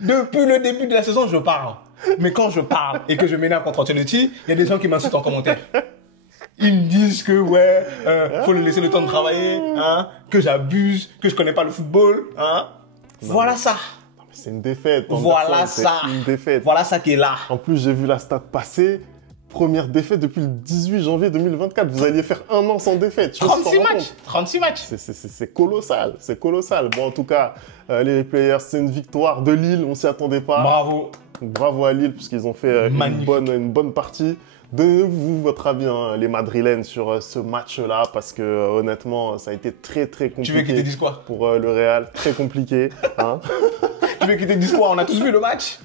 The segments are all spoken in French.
Depuis le début de la saison, je parle. Mais quand je parle et que je m'énerve contre Ancelotti, il y a des gens qui m'insultent en commentaire. Ils me disent que ouais, faut lui laisser le temps de travailler, hein, que j'abuse, que je connais pas le football, hein. Voilà ça. C'est une défaite. Voilà ça. C'est une défaite. Voilà ça qui est là. En plus, j'ai vu la stat passer. Première défaite depuis le 18 janvier 2024. Vous alliez faire un an sans défaite. 36 matchs. 36 matchs. C'est colossal. C'est colossal. Bon, en tout cas, les Players, c'est une victoire de Lille. On s'y attendait pas. Bravo. Bravo à Lille, puisqu'ils ont fait une bonne partie. Donnez-vous votre avis, hein, les Madrilènes, sur ce match-là, parce que honnêtement, ça a été très compliqué. Tu veux qu'ils te disent quoi? Pour le Real, très compliqué. Hein. Tu veux qu'ils te disent quoi? On a tous vu le match.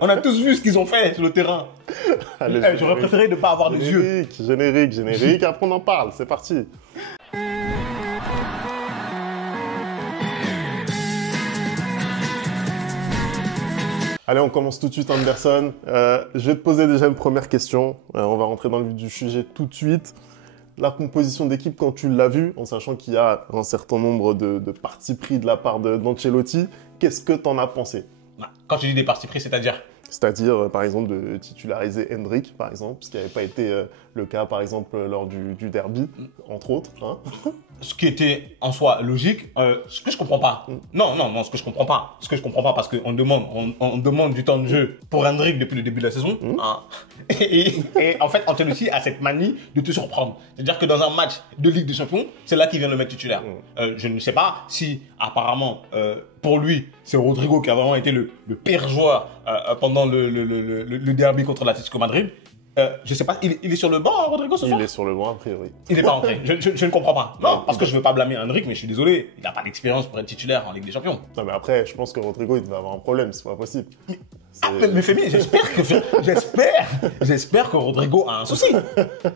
On a tous vu ce qu'ils ont fait sur le terrain. J'aurais préféré ne pas avoir les yeux. Générique, après on en parle, c'est parti. Allez, on commence tout de suite, Anderson. Je vais te poser déjà une première question. On va rentrer dans le vif du sujet tout de suite. La composition d'équipe, quand tu l'as vue, en sachant qu'il y a un certain nombre de partis pris de la part d'Ancelotti, qu'est-ce que tu en as pensé? Quand tu dis des partis pris, c'est-à-dire? C'est-à-dire, par exemple, de titulariser Hendrick, par exemple, ce qui n'avait pas été le cas, par exemple, lors du derby, entre autres. Hein. Ce qui était en soi logique, ce que je comprends pas. Non, ce que je comprends pas. Ce que je comprends pas, parce qu'on demande du temps de jeu pour Hendrick depuis le début de la saison. Hein. Et en fait, Ancelotti a cette manie de te surprendre. C'est-à-dire que dans un match de Ligue des Champions, c'est là qu'il vient le mettre titulaire. Je ne sais pas si, apparemment, pour lui, c'est Rodrigo qui a vraiment été le pire joueur pendant le derby contre l'Atlético Madrid. Je sais pas, il est sur le banc, Rodrigo, ce soir? Il est sur le banc, a priori. Il n'est pas entré. Je ne comprends pas. Non, parce que je veux pas blâmer Hendrick, mais je suis désolé. Il n'a pas d'expérience pour être titulaire en Ligue des Champions. Non, mais après, je pense que Rodrigo, il va avoir un problème, c'est pas possible. Mais Femi, j'espère que Rodrigo a un souci.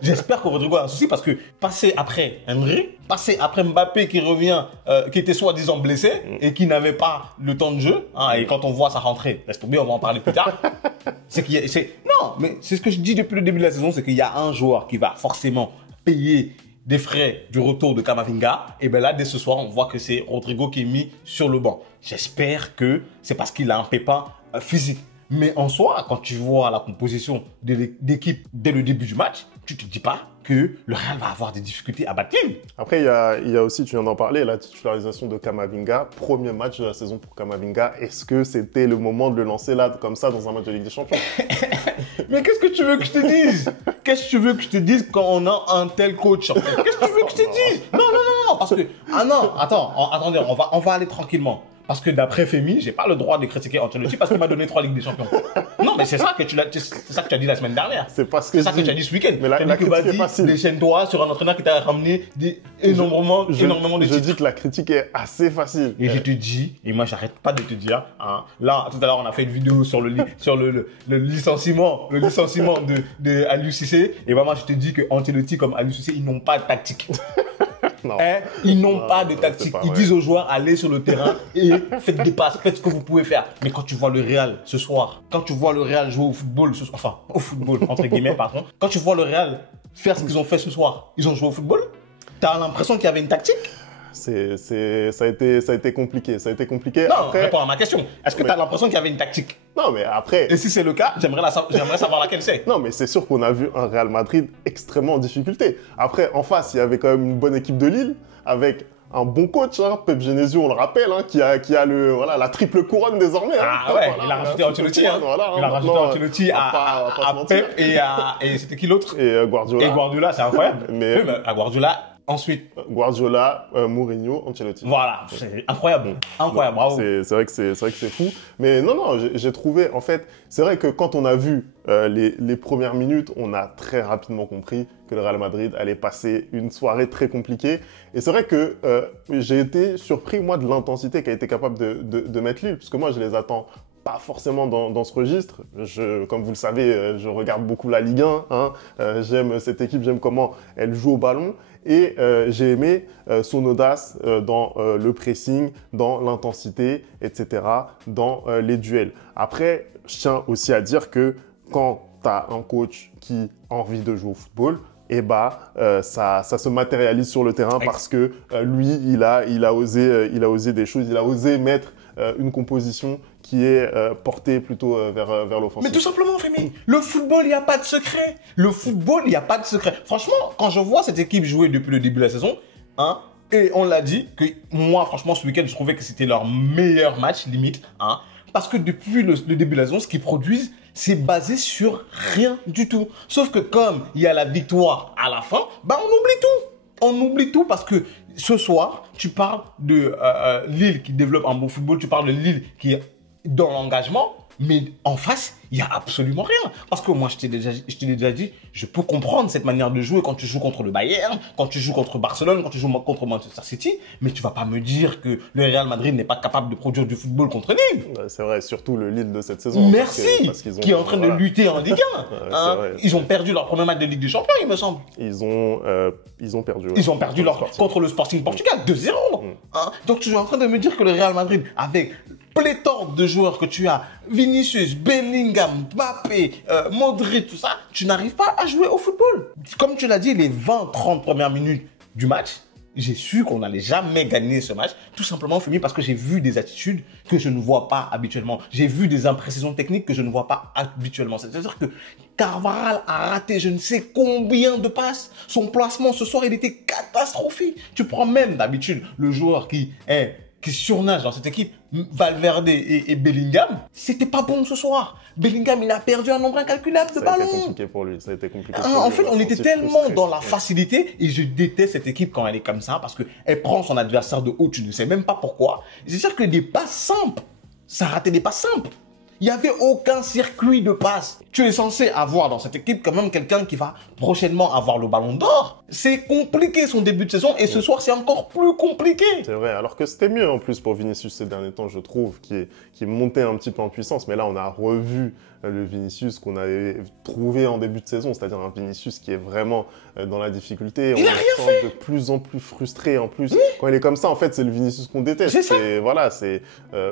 J'espère que Rodrigo a un souci parce que passer après Hendrick, passer après Mbappé qui revient, qui était soi-disant blessé et qui n'avait pas le temps de jeu, hein, et quand on voit sa rentrée, laisse tomber, on va en parler plus tard. Non, mais c'est ce que je dis depuis le début de la saison, c'est qu'il y a un joueur qui va forcément payer des frais du retour de Camavinga. Et bien là, dès ce soir, on voit que c'est Rodrigo qui est mis sur le banc. J'espère que c'est parce qu'il a un pépin physique. Mais en soi, quand tu vois la composition d'équipe dès le début du match, tu te dis pas que le Real va avoir des difficultés à battre Lille. Après, il y a aussi, tu viens d'en parler, la titularisation de Camavinga. Premier match de la saison pour Camavinga. Est-ce que c'était le moment de le lancer là, comme ça, dans un match de Ligue des Champions? Mais qu'est-ce que tu veux que je te dise? Qu'est-ce que tu veux que je te dise quand on a un tel coach? Qu'est-ce que tu veux que je te dise? Non, parce que... Ah non, attendez, on va aller tranquillement. Parce que d'après Femi, j'ai pas le droit de critiquer Ancelotti parce qu'il m'a donné 3 Ligues des Champions. Non, mais c'est ça que tu as dit la semaine dernière. C'est pas ce que ça que tu as dit ce week-end. Mais la critique est facile. Déchaîne-toi sur un entraîneur qui t'a ramené énormément de titres. Je dis que la critique est assez facile. Et je te dis, et moi j'arrête pas de te dire, hein, là, tout à l'heure on a fait une vidéo sur le licenciement de Aliou Cissé. Et moi je te dis que Ancelotti comme Aliou Cissé, ils n'ont pas de tactique. Ils n'ont pas de tactique. Ils disent aux joueurs, allez sur le terrain et faites des passes, faites ce que vous pouvez faire. Mais quand tu vois le Real ce soir, quand tu vois le Real jouer au football, entre guillemets, pardon, quand tu vois le Real faire ce qu'ils ont fait ce soir, ils ont joué au football, t'as l'impression qu'il y avait une tactique? Ça a été compliqué. Non, après, réponds à ma question. Est-ce que tu as l'impression qu'il y avait une tactique? Non, mais après... Et si c'est le cas, j'aimerais savoir laquelle c'est. Non, mais c'est sûr qu'on a vu un Real Madrid extrêmement en difficulté. Après, en face, il y avait quand même une bonne équipe de Lille, avec un bon coach, hein, Pep Genesio, on le rappelle, hein, qui a la triple couronne désormais. Ah ouais, il a rajouté Ancelotti. Il a rajouté Ancelotti à Pep et c'était qui l'autre? Et Guardiola. Et Guardiola, c'est incroyable. Mais à Guardiola... Ensuite, Guardiola, Mourinho, Ancelotti. Voilà, c'est incroyable, bravo. C'est vrai que c'est fou. Mais non, j'ai trouvé, en fait, c'est vrai que quand on a vu les premières minutes, on a très rapidement compris que le Real Madrid allait passer une soirée très compliquée. Et c'est vrai que j'ai été surpris, moi, de l'intensité qu'a été capable de mettre Lille, parce que moi, je les attends pas forcément dans ce registre. Comme vous le savez, je regarde beaucoup la Ligue 1. Hein. J'aime cette équipe, j'aime comment elle joue au ballon. Et j'ai aimé son audace dans le pressing, dans l'intensité, etc., dans les duels. Après, je tiens aussi à dire que quand tu as un coach qui a envie de jouer au football, et ça se matérialise sur le terrain parce que lui, il a osé des choses, il a osé mettre une composition qui est portée plutôt vers l'offensive. Mais tout simplement, Femi, le football, il n'y a pas de secret. Le football, il n'y a pas de secret. Franchement, quand je vois cette équipe jouer depuis le début de la saison, hein, et on l'a dit, que moi, franchement, ce week-end, je trouvais que c'était leur meilleur match, limite, hein, parce que depuis le début de la saison, ce qu'ils produisent, c'est basé sur rien du tout. Sauf que comme il y a la victoire à la fin, bah on oublie tout. On oublie tout parce que ce soir, tu parles de Lille qui développe un bon football, tu parles de Lille qui est dans l'engagement, mais en face, il n'y a absolument rien. Parce que moi, je t'ai déjà dit, je peux comprendre cette manière de jouer quand tu joues contre le Bayern, quand tu joues contre Barcelone, quand tu joues contre Manchester City, mais tu vas pas me dire que le Real Madrid n'est pas capable de produire du football contre Lille. C'est vrai, surtout le Lille de cette saison. Merci, parce qui est en train de lutter en Ligue 1. Hein. Ils ont perdu leur premier match de Ligue des Champions, il me semble. Ils ont perdu. Ouais. Ils ont perdu contre le Sporting Portugal, 2-0. Hein. Donc tu es en train de me dire que le Real Madrid, avec pléthore de joueurs que tu as, Vinicius, Bellingham, Mbappé, Modric, tout ça, tu n'arrives pas à jouer au football. Comme tu l'as dit, les 20-30 premières minutes du match, j'ai su qu'on n'allait jamais gagner ce match, tout simplement Femi, parce que j'ai vu des attitudes que je ne vois pas habituellement. J'ai vu des imprécisions techniques que je ne vois pas habituellement. C'est-à-dire que Carvajal a raté je ne sais combien de passes. Son placement ce soir, il était catastrophique. Tu prends même d'habitude le joueur qui surnage dans cette équipe, Valverde et Bellingham, c'était pas bon ce soir. Bellingham, il a perdu un nombre incalculable de ballons. Ça a été compliqué pour lui, ça a été compliqué. En fait, on était tellement dans la facilité et je déteste cette équipe quand elle est comme ça parce qu'elle prend son adversaire de haut, tu ne sais même pas pourquoi. C'est-à-dire que des passes simples, ça ratait des passes simples. Il n'y avait aucun circuit de passe. Tu es censé avoir dans cette équipe quand même quelqu'un qui va prochainement avoir le ballon d'or. C'est compliqué son début de saison et ce soir c'est encore plus compliqué. C'est vrai, alors que c'était mieux en plus pour Vinicius ces derniers temps, je trouve, qui montait un petit peu en puissance. Mais là, on a revu le Vinicius qu'on avait trouvé en début de saison, c'est-à-dire un Vinicius qui est vraiment dans la difficulté. Il a rien fait. De plus en plus frustré en plus. Oui. Quand il est comme ça, en fait, c'est le Vinicius qu'on déteste. C'est ça. Voilà,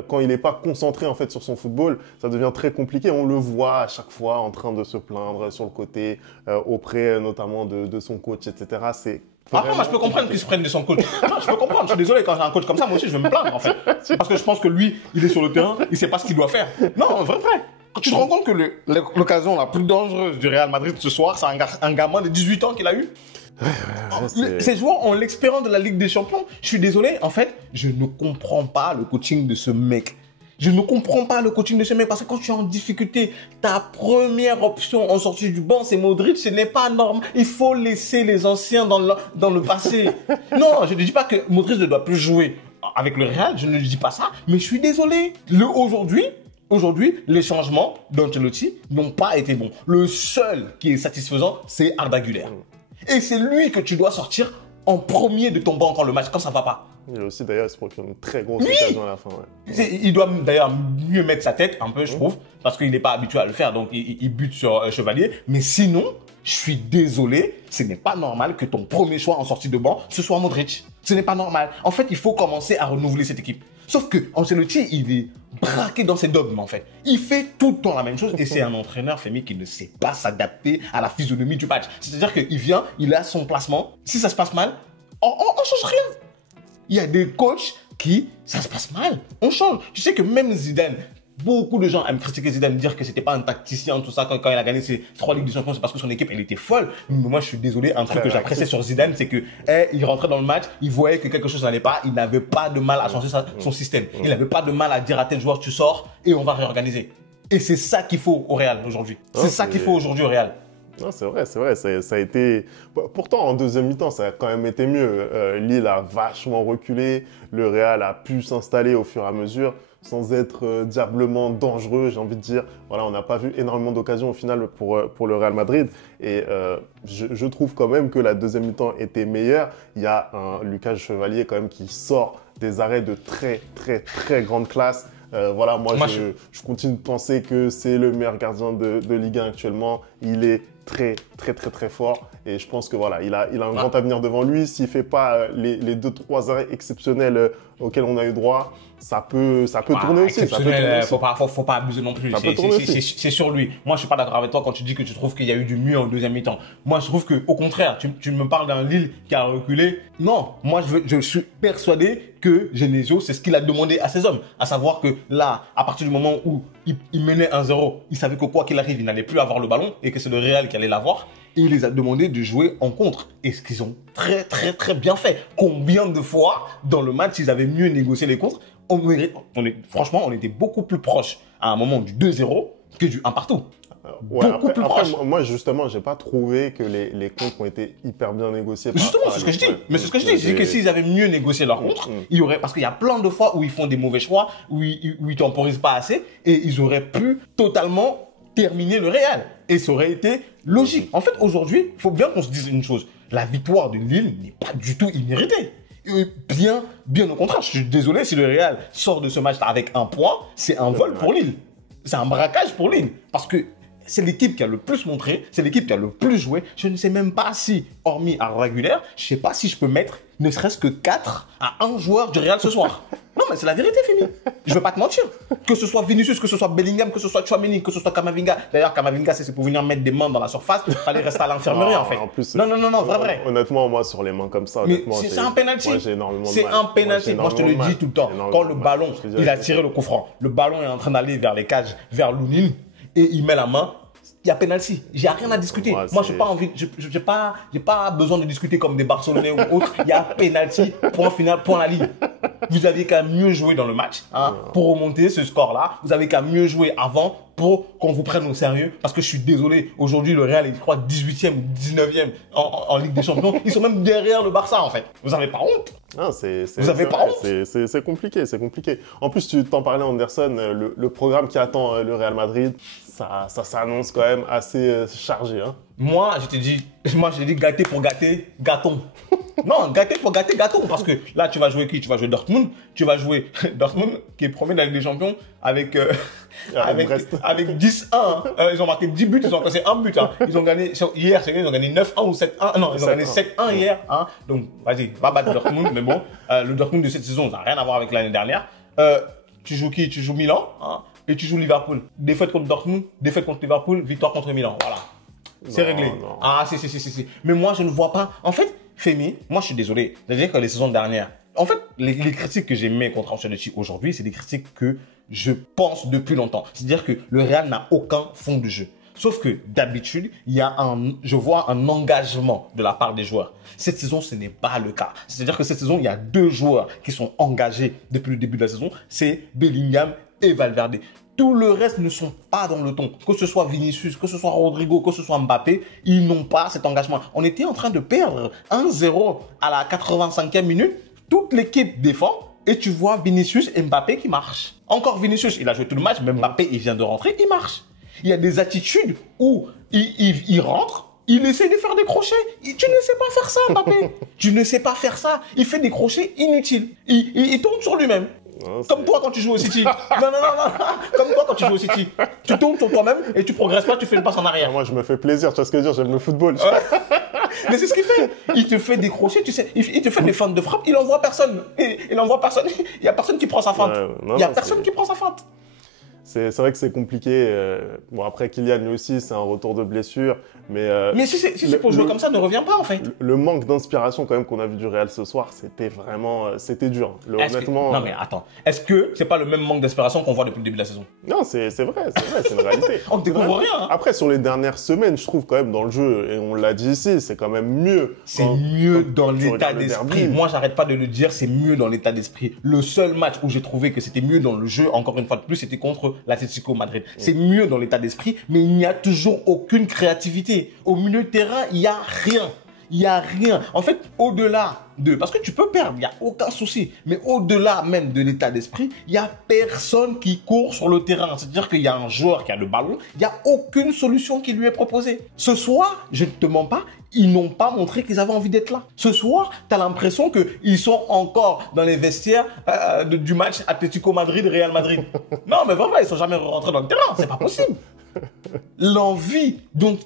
quand il n'est pas concentré en fait sur son football, ça devient très compliqué. On le voit à chaque fois en train de se plaindre sur le côté, auprès notamment de son coach, etc. C'est après, moi, je peux comprendre qu'il se prenne de son coach. Non, je peux comprendre. Je suis désolé, quand j'ai un coach comme ça, moi aussi, je vais me plaindre, en fait. Parce que je pense que lui, il est sur le terrain, il sait pas ce qu'il doit faire. Non, vrai. Quand tu te rends compte que l'occasion la plus dangereuse du Real Madrid ce soir, c'est un gamin de 18 ans qu'il a eu. Ces joueurs ont l'expérience de la Ligue des Champions. Je suis désolé, en fait, je ne comprends pas le coaching de ce mec. Je ne comprends pas le coaching de ce mec parce que quand tu es en difficulté, ta première option en sortie du banc, c'est Modric. Ce n'est pas normal. Il faut laisser les anciens dans le passé. Non, je ne dis pas que Modric ne doit plus jouer avec le Real. Je ne dis pas ça. Mais je suis désolé. Aujourd'hui, les changements d'Ancelotti n'ont pas été bons. Le seul qui est satisfaisant, c'est Arda Güler. Et c'est lui que tu dois sortir en premier de ton banc quand ça ne va pas. Il a aussi d'ailleurs se procure une très grosse occasion à la fin. Ouais. Il doit d'ailleurs mieux mettre sa tête un peu, je trouve, parce qu'il n'est pas habitué à le faire, donc il bute sur Chevalier. Mais sinon, je suis désolé, ce n'est pas normal que ton premier choix en sortie de banc, ce soit Modric. Ce n'est pas normal. En fait, il faut commencer à renouveler cette équipe. Sauf que Ancelotti, il est braqué dans ses dogmes, en fait. Il fait tout le temps la même chose et c'est un entraîneur, Femi, qui ne sait pas s'adapter à la physionomie du match. C'est-à-dire qu'il vient, il a son placement. Si ça se passe mal, on change rien. Il y a des coachs qui, ça se passe mal, on change. Tu sais que même Zidane, beaucoup de gens aiment critiquer Zidane, dire que c'était pas un tacticien, tout ça, quand il a gagné ses 3 Ligues des Champions, c'est parce que son équipe, elle était folle. Mais moi, je suis désolé, un truc que j'appréciais sur Zidane, c'est que, il rentrait dans le match, il voyait que quelque chose n'allait pas, il n'avait pas de mal à changer son système. Il n'avait pas de mal à dire à tel joueur, tu sors et on va réorganiser. Et c'est ça qu'il faut au Real aujourd'hui. C'est ça qu'il faut aujourd'hui au Real. Non, c'est vrai, ça a été... Pourtant, en deuxième mi-temps, ça a quand même été mieux. Lille a vachement reculé, le Real a pu s'installer au fur et à mesure, sans être diablement dangereux, j'ai envie de dire. Voilà, on n'a pas vu énormément d'occasions au final pour le Real Madrid. Et je trouve quand même que la deuxième mi-temps était meilleure. Il y a un Lucas Chevalier quand même qui sort des arrêts de très, très, très grande classe. Voilà, moi je continue de penser que c'est le meilleur gardien de Ligue 1 actuellement. Il est très, très, très, très fort. Et je pense que voilà, il a un grand avenir devant lui. S'il ne fait pas les 2-3 arrêts exceptionnels auxquels on a eu droit, ça peut tourner aussi. Exceptionnel, faut pas abuser non plus. C'est sur lui. Moi, je suis pas d'accord avec toi quand tu dis que tu trouves qu'il y a eu du mieux en deuxième mi-temps. Moi, je trouve que au contraire, tu me parles d'un Lille qui a reculé. Non, moi, je suis persuadé que Genesio, c'est ce qu'il a demandé à ses hommes. À savoir que là, à partir du moment où il menait 1-0, il savait que quoi qu'il arrive, il n'allait plus avoir le ballon et que c'est le Real qui allait l'avoir. Et il les a demandé de jouer en contre. Et ce qu'ils ont très bien fait. Combien de fois, dans le match, ils avaient mieux négocié les contres. Franchement, on était beaucoup plus proche à un moment du 2-0 que du 1 partout. Ouais, beaucoup plus proche. Moi, justement, j'ai pas trouvé que les contres ont été hyper bien négociés. Justement, c'est ce que je dis. Mais c'est ce que je dis. Je dis que s'ils avaient mieux négocié leur contre, il y aurait, parce qu'il y a plein de fois où ils font des mauvais choix, où ils temporisent pas assez, et ils auraient pu totalement terminer le Real. Et ça aurait été logique. En fait, aujourd'hui, il faut bien qu'on se dise une chose. La victoire de Lille n'est pas du tout imméritée. Bien au contraire. Je suis désolé si le Real sort de ce match avec un point, c'est un vol pour Lille. C'est un braquage pour Lille. Parce que c'est l'équipe qui a le plus montré, c'est l'équipe qui a le plus joué. Je ne sais même pas si, hormis à régulière, je ne sais pas si je peux mettre ne serait-ce que 4 à 1 joueur du Real ce soir. Non, mais c'est la vérité, Femi. Je ne vais pas te mentir. Que ce soit Vinicius, que ce soit Bellingham, que ce soit Tchouaméni, que ce soit Kamavinga. D'ailleurs, Kamavinga, c'est pour venir mettre des mains dans la surface. Il fallait rester à l'infirmerie, en fait. En plus, non, vrai. Honnêtement, moi, sur les mains comme ça, mais c'est un penalty. Moi, j'ai énormément de mal. C'est un penalty. Moi, je te le dis tout le temps. Quand le ballon, il a tiré le coup franc, le ballon est en train d'aller vers les cages, vers Lounine, et il met la main. Il y a penalty. J'ai rien à discuter. Ouais, moi, j'ai pas envie, j'ai pas besoin de discuter comme des Barcelonais ou autres. Il y a penalty, point final, point la ligne. Vous aviez qu'à mieux jouer dans le match, pour remonter ce score-là. Vous avez qu'à mieux jouer avant pour qu'on vous prenne au sérieux. Parce que je suis désolé, aujourd'hui, le Real est, je crois, 18e ou 19e en Ligue des Champions. Ils sont même derrière le Barça, en fait. Vous avez pas honte? Non, vous avez pas honte? C'est compliqué, c'est compliqué. En plus, tu t'en parlais, Anderson, le programme qui attend le Real Madrid, ça s'annonce quand même assez chargé. Hein. Moi, j'ai dit gâter pour gâter, gâtons. Non, gâter pour gâter, gâtons. Parce que là, tu vas jouer qui? Tu vas jouer Dortmund. Tu vas jouer Dortmund, qui est premier dans la Ligue des Champions, avec 10-1. Ils ont marqué 10 buts, ils ont cassé 1 but. Hein. Ils ont gagné, hier, ils ont gagné 9-1 ou 7-1. Non, ils ont gagné 7-1 hier. Hein. Donc, vas-y, va battre Dortmund. Mais bon, le Dortmund de cette saison, ça n'a rien à voir avec l'année dernière. Tu joues qui? Tu joues Milan, hein, et tu joues Liverpool. Défaite contre Dortmund, défaite contre Liverpool, victoire contre Milan. Voilà. C'est réglé. Non. Ah, si. Mais moi, je ne vois pas. En fait, Femi, moi, je suis désolé. C'est-à-dire que les saisons dernières, en fait, les critiques que j'ai mis contre Ancelotti aujourd'hui, c'est des critiques que je pense depuis longtemps. C'est-à-dire que le Real n'a aucun fond de jeu. Sauf que d'habitude, je vois un engagement de la part des joueurs. Cette saison, ce n'est pas le cas. C'est-à-dire que cette saison, il y a 2 joueurs qui sont engagés depuis le début de la saison. C'est Bellingham et Valverde. Tout le reste ne sont pas dans le ton. Que ce soit Vinicius, que ce soit Rodrigo, que ce soit Mbappé, ils n'ont pas cet engagement. On était en train de perdre 1-0 à la 85e minute. Toute l'équipe défend et tu vois Vinicius et Mbappé qui marchent. Encore Vinicius, il a joué tout le match, mais Mbappé, il vient de rentrer, il marche. Il y a des attitudes où il rentre, il essaie de faire des crochets. Tu ne sais pas faire ça, Mbappé. Tu ne sais pas faire ça. Il fait des crochets inutiles. Il tourne sur lui-même. Non, comme toi quand tu joues au City. non. Comme toi quand tu joues au City. Tu tournes sur toi-même et tu progresses pas, tu fais une passe en arrière. Moi, je me fais plaisir, tu vois ce que je veux dire, j'aime le football. Mais c'est ce qu'il fait. Il te fait des crochets, tu sais, il te fait des feintes de frappe, il envoie personne. Il envoie personne. Il y a personne qui prend sa feinte. Il y a personne qui prend sa feinte. C'est vrai que c'est compliqué. Bon, après, Kylian, lui aussi, c'est un retour de blessure. Mais si c'est pour jouer comme ça, ne reviens pas, en fait. Le manque d'inspiration, quand même, qu'on a vu du Real ce soir, c'était vraiment... c'était dur. Honnêtement... Non, mais attends. Est-ce que c'est pas le même manque d'inspiration qu'on voit depuis le début de la saison? Non, c'est vrai, c'est une réalité. On ne découvre rien. Hein. Après, sur les dernières semaines, je trouve quand même dans le jeu, et on l'a dit ici, c'est quand même mieux. C'est mieux dans l'état d'esprit. Moi, j'arrête pas de le dire, c'est mieux dans l'état d'esprit. Le seul match où j'ai trouvé que c'était mieux dans le jeu, encore une fois de plus, c'était contre l'Atlético Madrid. C'est mieux dans l'état d'esprit, mais il n'y a toujours aucune créativité. Au milieu de terrain, il n'y a rien. Il n'y a rien. En fait, au-delà de... Parce que tu peux perdre, il n'y a aucun souci. Mais au-delà même de l'état d'esprit, il n'y a personne qui court sur le terrain. C'est-à-dire qu'il y a un joueur qui a le ballon, il n'y a aucune solution qui lui est proposée. Ce soir, je ne te mens pas, ils n'ont pas montré qu'ils avaient envie d'être là. Ce soir, tu as l'impression qu'ils sont encore dans les vestiaires du match Atlético Madrid-Real Madrid. Non, mais vraiment, ils ne sont jamais rentrés dans le terrain. C'est pas possible. L'envie dont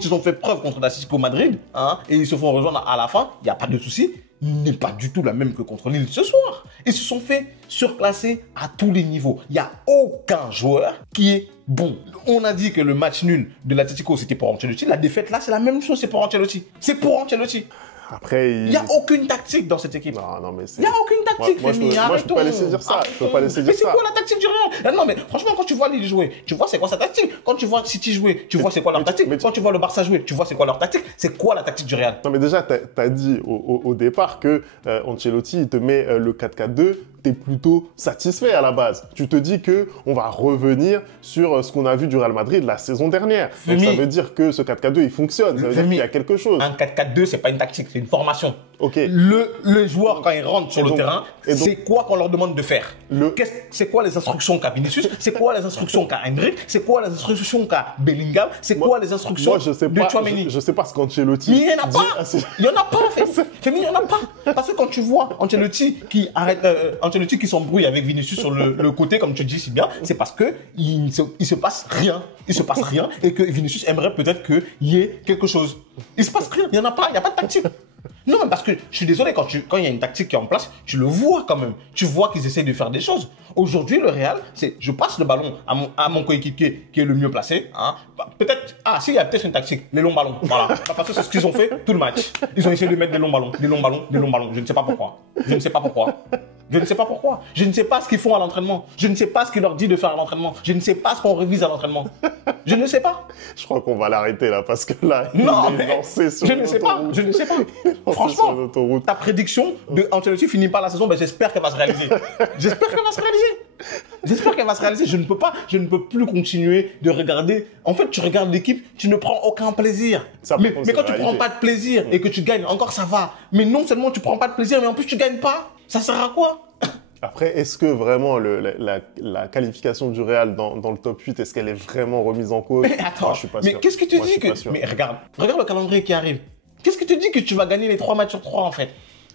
ils ont fait preuve contre l'Atlético Madrid, hein, et ils se font rejoindre à la fin, il n'y a pas de souci, n'est pas du tout la même que contre Lille ce soir. Ils se sont fait surclasser à tous les niveaux. Il n'y a aucun joueur qui est bon. On a dit que le match nul de l'Atlético, c'était pour Ancelotti. La défaite là, c'est la même chose, c'est pour Ancelotti. C'est pour Ancelotti. Après, Il n'y a aucune tactique dans cette équipe. Non, mais Il n'y a aucune tactique, moi, Femi. je peux pas laisser dire ça. Je peux pas laisser dire mais c'est ça. quoi la tactique du Real? Non, mais franchement, quand tu vois Lille jouer, tu vois c'est quoi sa tactique. Quand tu vois City jouer, tu vois c'est quoi leur tactique. Quand tu vois le Barça jouer, tu vois c'est quoi leur tactique. C'est quoi la tactique du Real? Non, mais déjà, t'as dit au départ que Ancelotti, il te met le 4-4-2, t'es plutôt satisfait à la base. Tu te dis que on va revenir sur ce qu'on a vu du Real Madrid la saison dernière. Donc, ça veut dire que ce 4-4-2, il fonctionne. Ça veut dire qu'il y a quelque chose. Un 4-4-2, c'est pas une tactique, c'est une formation. Ok. Le joueur, quand il rentre sur le terrain, c'est quoi qu'on leur demande de faire? C'est quoi les instructions qu'a Vinicius? C'est quoi les instructions qu'a Hendrick? C'est quoi les instructions qu'a Bellingham? C'est quoi les instructions de Tchouaméni? Je sais pas ce qu'Ancelotti. Mais il n'y en a pas! Il n'y en a pas, en fait. Il n'y en a pas. Parce que quand tu vois Ancelotti qui s'embrouille avec Vinicius sur le côté, comme tu dis si bien, c'est parce que il se passe rien. Il se passe rien et que Vinicius aimerait peut-être qu'il y ait quelque chose. Il se passe rien. Il n'y en a pas. Il n'y a pas de tactique. Non, mais parce que je suis désolé, quand il y a une tactique qui est en place, tu le vois quand même. Tu vois qu'ils essayent de faire des choses. Aujourd'hui, le Real, c'est je passe le ballon à mon coéquipier qui est le mieux placé. Hein. Peut-être, il y a peut-être une tactique, les longs ballons. Voilà. Parce que c'est ce qu'ils ont fait tout le match. Ils ont essayé de mettre des longs ballons. Je ne sais pas pourquoi. Je ne sais pas pourquoi. Je ne sais pas ce qu'ils font à l'entraînement. Je ne sais pas ce qu'il leur dit de faire à l'entraînement. Je ne sais pas ce qu'on révise à l'entraînement. Je ne sais pas. Je crois qu'on va l'arrêter là parce que là, non, il est lancé sur je ne sais pas. Je ne sais pas. Franchement, ta prédiction de Ancelotti finit pas la saison, j'espère qu'elle va se réaliser. J'espère qu'elle va se réaliser. Je ne peux plus continuer de regarder. En fait, tu regardes l'équipe, tu ne prends aucun plaisir. Mais quand tu prends pas de plaisir et que tu gagnes, encore ça va. Mais non seulement tu prends pas de plaisir, mais en plus tu gagnes pas. Ça sert à quoi? Après, est-ce que vraiment la qualification du Real dans le top 8, est-ce qu'elle est vraiment remise en cause? Mais attends, je suis pas sûr. Mais qu'est-ce que tu dis que... Mais regarde le calendrier qui arrive. Qu'est-ce que tu dis que tu vas gagner les 3 matchs sur 3 en fait?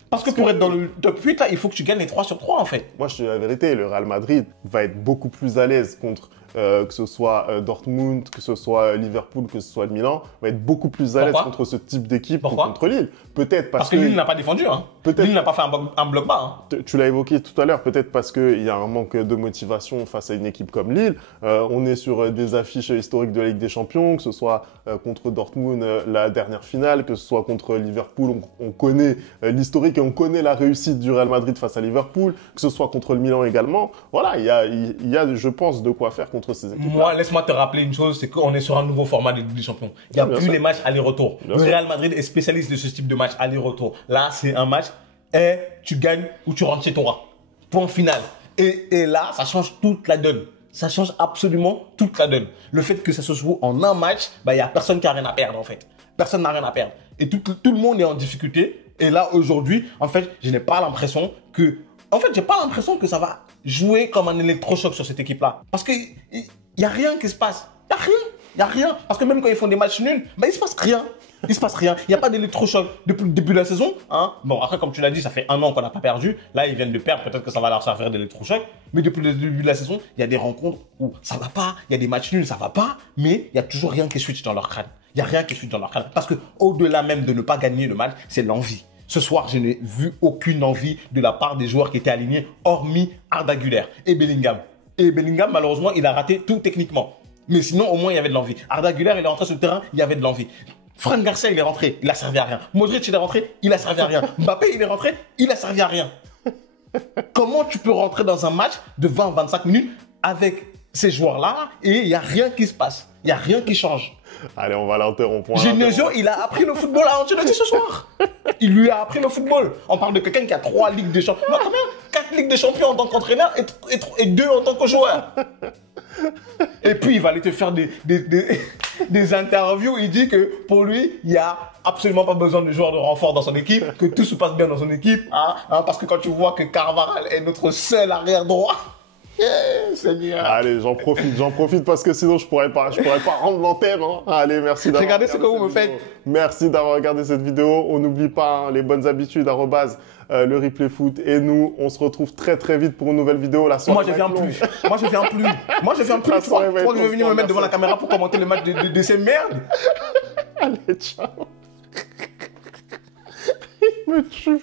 Parce que pour être dans le top 8, là, il faut que tu gagnes les 3 sur 3 en fait. Moi, je te dis la vérité, le Real Madrid va être beaucoup plus à l'aise contre que ce soit Dortmund, que ce soit Liverpool, que ce soit Milan, va être beaucoup plus à l'aise contre ce type d'équipe que contre Lille. Peut-être parce que Lille n'a pas défendu. Hein. Lille n'a pas fait un bloc bas. Hein. Tu l'as évoqué tout à l'heure, peut-être parce qu'il y a un manque de motivation face à une équipe comme Lille. On est sur des affiches historiques de la Ligue des Champions, que ce soit contre Dortmund, la dernière finale, que ce soit contre Liverpool. On connaît l'historique et on connaît la réussite du Real Madrid face à Liverpool, que ce soit contre le Milan également. Voilà, il y a, je pense, de quoi faire contre ces équipes. Moi, laisse-moi te rappeler une chose, c'est qu'on est sur un nouveau format de Ligue des Champions. Il n'y a plus les matchs aller-retour. Le Real Madrid est spécialiste de ce type de match aller-retour. Là, c'est un match et tu gagnes ou tu rentres chez toi. Point final. Et là, ça change toute la donne. Ça change absolument toute la donne. Le fait que ça se joue en un match, il n'y a personne qui a rien à perdre en fait. Personne n'a rien à perdre. Et tout le monde est en difficulté. Et là, aujourd'hui, en fait, je n'ai pas l'impression que... En fait, j'ai pas l'impression que ça va jouer comme un électrochoc sur cette équipe-là. Parce qu'il n'y a rien qui se passe. Il n'y a rien. Parce que même quand ils font des matchs nuls, il ne se passe rien. Il n'y a pas d'électrochoc depuis le début de la saison. Hein. Bon, après, comme tu l'as dit, ça fait 1 an qu'on n'a pas perdu. Là, ils viennent de perdre. Peut-être que ça va leur servir d'électrochoc. Mais depuis le début de la saison, il y a des rencontres où ça va pas. Il y a des matchs nuls, ça va pas. Mais il y a toujours rien qui switch dans leur crâne. Il n'y a rien qui switch dans leur crâne. Parce que au-delà même de ne pas gagner le match, c'est l'envie. Ce soir, je n'ai vu aucune envie de la part des joueurs qui étaient alignés, hormis Arda Güler et Bellingham. Et Bellingham, malheureusement, il a raté tout techniquement. Mais sinon, au moins, il y avait de l'envie. Arda Güler, il est rentré sur le terrain, il y avait de l'envie. Fran Garcia, il est rentré, il a servi à rien. Modric, il est rentré, il a servi à rien. Mbappé, il est rentré, il a servi à rien. Comment tu peux rentrer dans un match de 20-25 minutes avec ces joueurs-là et il n'y a rien qui se passe? Il n'y a rien qui change. Allez, on va l'interrompre. Genesio, il a appris le football à Ancelotti ce soir. Il lui a appris le football. On parle de quelqu'un qui a 3 Ligues des Champions. Non, quand même, 4 Ligues des Champions en tant qu'entraîneur et 2 en tant que joueur. Et puis, il va aller te faire des interviews. Il dit que pour lui, il n'y a absolument pas besoin de joueurs de renfort dans son équipe, que tout se passe bien dans son équipe. Parce que quand tu vois que Carvajal est notre seul arrière droit, Seigneur. Allez, j'en profite parce que sinon je pourrais pas rendre l'antenne. Hein. Allez, merci d'avoir regardé ce que vous me faites. Merci d'avoir regardé cette vidéo. On n'oublie pas les bonnes habitudes, le replay foot. Et nous, on se retrouve très très vite pour une nouvelle vidéo. La soirée. Moi, je viens plus. Tu crois que je vais venir me mettre devant la caméra pour commenter le match de ces merdes? Allez, ciao. Il me tue.